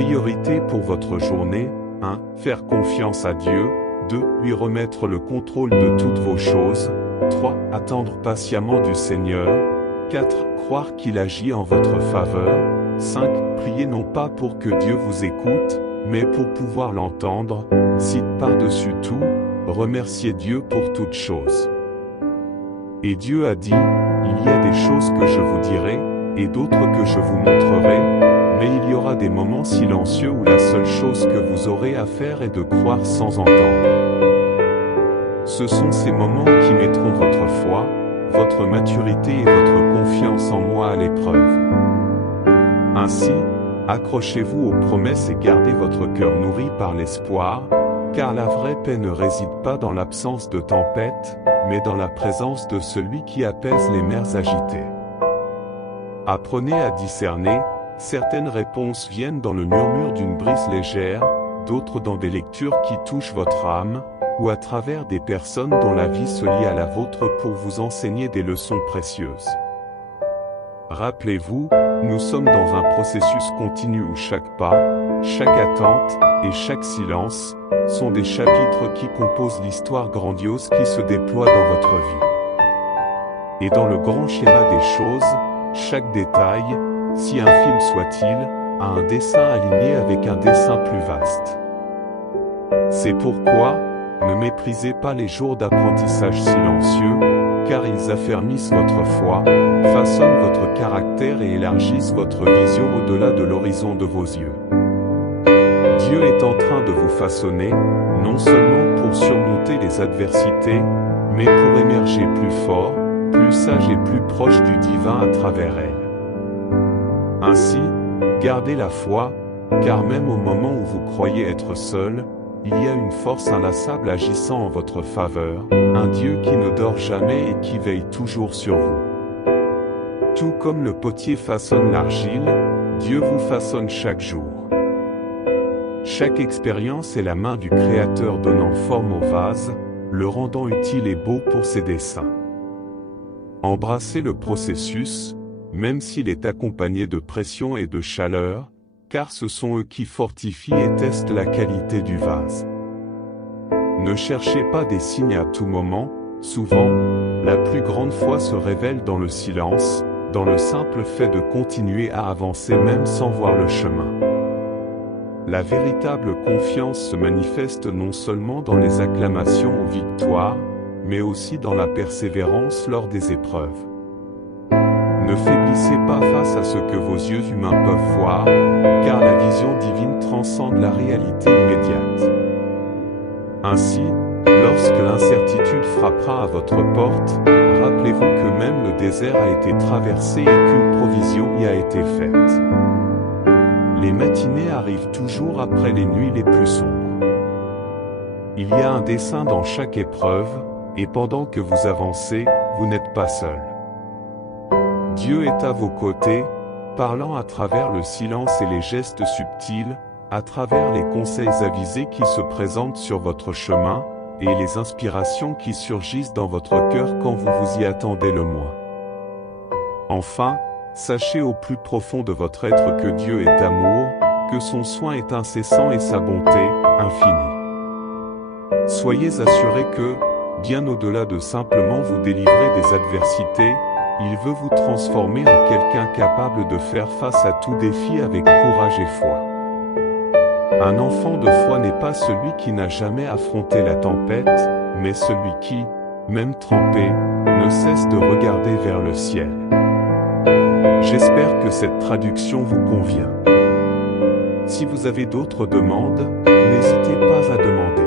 Priorité pour votre journée: 1. Faire confiance à Dieu. 2. Lui remettre le contrôle de toutes vos choses. 3. Attendre patiemment du Seigneur. 4. Croire qu'il agit en votre faveur. 5. Prier non pas pour que Dieu vous écoute, mais pour pouvoir l'entendre. 6. Par-dessus tout, remerciez Dieu pour toutes choses. Et Dieu a dit: il y a des choses que je vous dirai, et d'autres que je vous montrerai, mais il y aura des moments silencieux où la seule chose que vous aurez à faire est de croire sans entendre. Ce sont ces moments qui mettront votre foi, votre maturité et votre confiance en moi à l'épreuve. Ainsi, accrochez-vous aux promesses et gardez votre cœur nourri par l'espoir, car la vraie paix ne réside pas dans l'absence de tempête, mais dans la présence de celui qui apaise les mers agitées. Apprenez à discerner: certaines réponses viennent dans le murmure d'une brise légère, d'autres dans des lectures qui touchent votre âme, ou à travers des personnes dont la vie se lie à la vôtre pour vous enseigner des leçons précieuses. Rappelez-vous, nous sommes dans un processus continu où chaque pas, chaque attente et chaque silence sont des chapitres qui composent l'histoire grandiose qui se déploie dans votre vie. Et dans le grand schéma des choses, chaque détail, si infime soit-il, a un dessein aligné avec un dessein plus vaste. C'est pourquoi, ne méprisez pas les jours d'apprentissage silencieux, car ils affermissent votre foi, façonnent votre caractère et élargissent votre vision au-delà de l'horizon de vos yeux. Dieu est en train de vous façonner, non seulement pour surmonter les adversités, mais pour émerger plus fort, plus sage et plus proche du divin à travers elles. Ainsi, gardez la foi, car même au moment où vous croyez être seul, il y a une force inlassable agissant en votre faveur, un Dieu qui ne dort jamais et qui veille toujours sur vous. Tout comme le potier façonne l'argile, Dieu vous façonne chaque jour. Chaque expérience est la main du Créateur donnant forme au vase, le rendant utile et beau pour ses desseins. Embrassez le processus, même s'il est accompagné de pression et de chaleur, car ce sont eux qui fortifient et testent la qualité du vase. Ne cherchez pas des signes à tout moment, souvent, la plus grande foi se révèle dans le silence, dans le simple fait de continuer à avancer même sans voir le chemin. La véritable confiance se manifeste non seulement dans les acclamations aux victoires, mais aussi dans la persévérance lors des épreuves. Ne faiblissez pas face à ce que vos yeux humains peuvent voir, car la vision divine transcende la réalité immédiate. Ainsi, lorsque l'incertitude frappera à votre porte, rappelez-vous que même le désert a été traversé et qu'une provision y a été faite. Les matinées arrivent toujours après les nuits les plus sombres. Il y a un dessein dans chaque épreuve, et pendant que vous avancez, vous n'êtes pas seul. Dieu est à vos côtés, parlant à travers le silence et les gestes subtils, à travers les conseils avisés qui se présentent sur votre chemin, et les inspirations qui surgissent dans votre cœur quand vous vous y attendez le moins. Enfin, sachez au plus profond de votre être que Dieu est amour, que son soin est incessant et sa bonté, infinie. Soyez assurés que, bien au-delà de simplement vous délivrer des adversités, il veut vous transformer en quelqu'un capable de faire face à tout défi avec courage et foi. Un enfant de foi n'est pas celui qui n'a jamais affronté la tempête, mais celui qui, même trempé, ne cesse de regarder vers le ciel. J'espère que cette traduction vous convient. Si vous avez d'autres demandes, n'hésitez pas à demander.